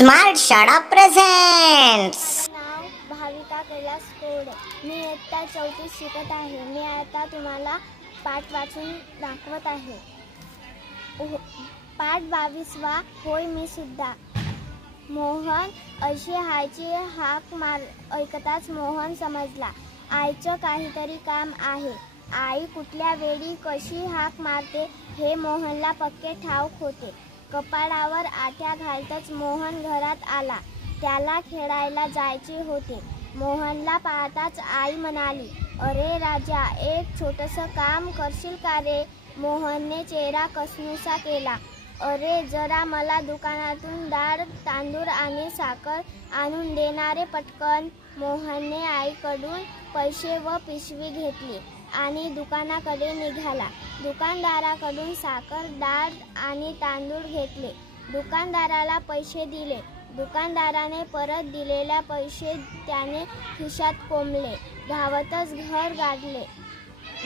Smart शाळा presents. नाव भाविका कैलास कोरडे। मी इयत्ता 4थी शिकत आहे। मी आता तुम्हाला पाठ वाचून दाखवत आहे। पाठ 22वा। होय मी सुद्धा। मोहन अशी आईची हाक ऐकताच मोहन समजला, आईचं काहीतरी काम आहे। आई कुठल्या वेळी कशी हाक मारते हे मोहनला पक्के ठाऊक होते। कपाळावर आठ्या घालतच मोहन घरात आला। त्याला खेळायला जायचे होते। मोहनला पाहताच आई म्हणाली, अरे राजा, एक छोटंसं काम करशील का रे? मोहनने चेहरा कसनुसा केला। अरे, जरा मला दुकानातून डाळ, तांदूळ आणि साखर आणून देणारे पटकन। मोहनने आईकडून पैसे व पिशवी घेतली आणि दुकानाकडे निघाला। दुकानदाराकडून साखर, डाळ आणि तांदूळ घेतले। दुकानदाराला पैसे दिले। दुकानदाराने परत दिलेल्या पैसे त्याने खिशात कोंबले। धावतच घर गाठले।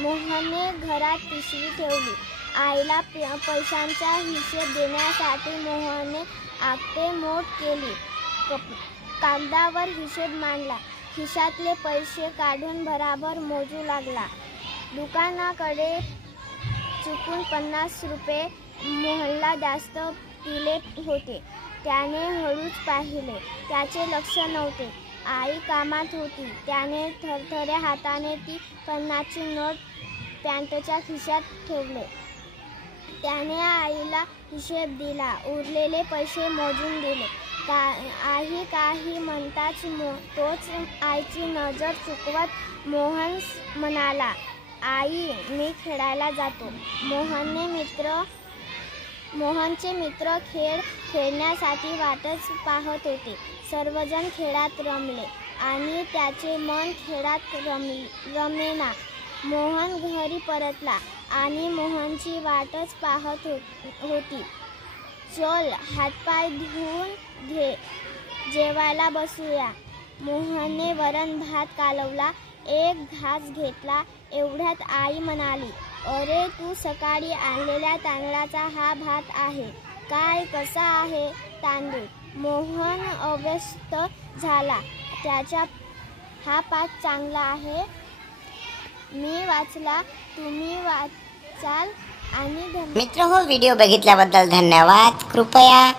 मोहनने घरात पिशवी ठेवली। आईला पैशांचा हिशेब देण्यासाठी मोहनने आकडेमोड केली। कागदावर हिशेब मांडला। खिशातले पैसे काढून भराभर मोजू लागला। दुकानाकडे चुकून 50 रुपये मोहनला जास्त दिले होते। त्याने हळूच पाहिले। त्याचे लक्ष नव्हते। आई कामात होती। त्याने थरथऱ्या हाताने ती 50ची नोट पॅन्टच्या खिशात ठेवले। त्याने आईला हिशेब दिला। उरलेले पैसे मोजून दिले। आई काही म्हणताच तोच आईची नजर चुकवत मोहन म्हणाला, आई, मी खेळायला जातो। मोहनचे मित्र खेळ खेळण्यासाठी वाटच पाहत होते। सर्वजण खेळात रमले आणि त्याचे मन खेळात रमेना। मोहन घरी परतला आणि मोहनची वाटच पाहत होती। चल, हातपाय धुवून घे, जेवायला बसूया। मोहनने वरण भात कालवला। एक घास घेतला। एवढ्यात आई म्हणाली, अरे, तू सकाळी आणलेल्या तांदळाचा हा भात आहे काय? कसा आहे तांदूळ? मोहन अवस्थ झाला। त्याचा हा पाठ चांगला आहे। मी वाचला, तुम्ही वाचाल आणि धन्यवाद। मित्रहो, व्हिडिओ बघितल्याबद्दल धन्यवाद। कृपया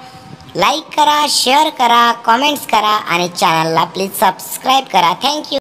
लाईक करा, शेअर करा, कमेंट्स करा आणि चॅनलला प्लीज सबस्क्राईब करा। थँक्यू।